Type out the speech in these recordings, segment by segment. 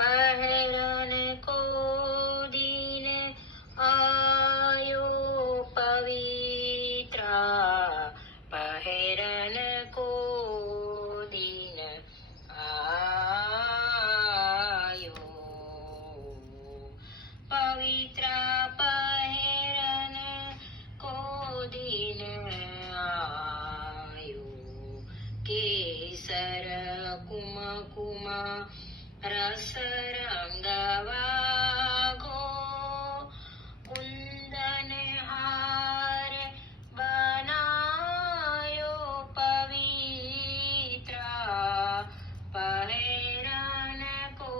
पहरन को दिन आयो पवित्रा, पहरन को दिन आयो पवित्रा, पहरन को दिन आयो केसर कुमकुम रस रंगवागो, कुंदन हार बनायो पवित्रा, पहरन को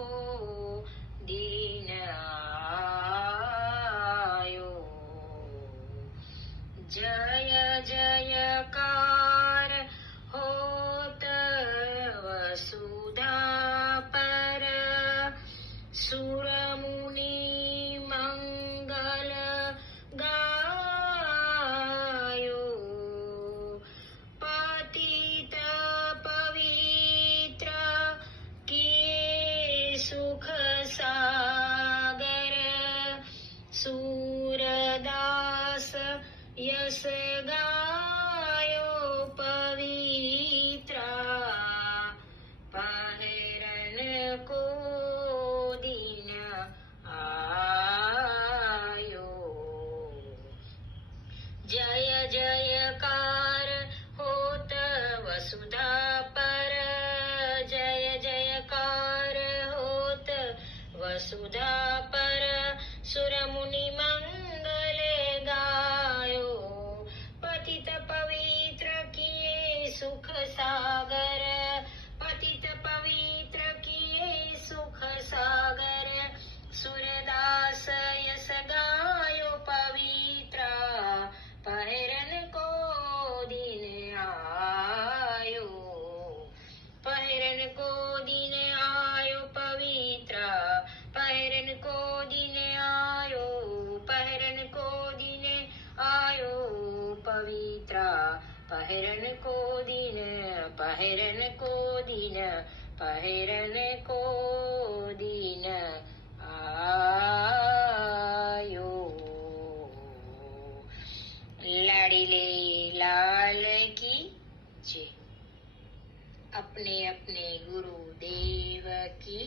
दिन आयो जय जयकार होत वसुधा पर, सुर मुनि मंगल गायो, पतित पवित्र किए सुख सागर, सूरदास यश गायो पवित्रा, पहरन को दिन आयो जय जयकार होत वसुधा पर, जय जयकार होत वसुधा पर, सुर मुनि मंगल गायो, पतित पवित्र किए सुख सागर, पतित पवित्र किए सुख सागर, सूरदास यश गायो पवित्रा, पहरन को दिन आयो, पहरन को दिन आयो पवित्रा, पहरन को दिन आयो, पहरन को दिन आयो पवित्रा, पहरन को दिन, पहरन को दिन, पहरन को दिन आयो। लाडीले लाल की जय। अपने अपने गुरुदेव की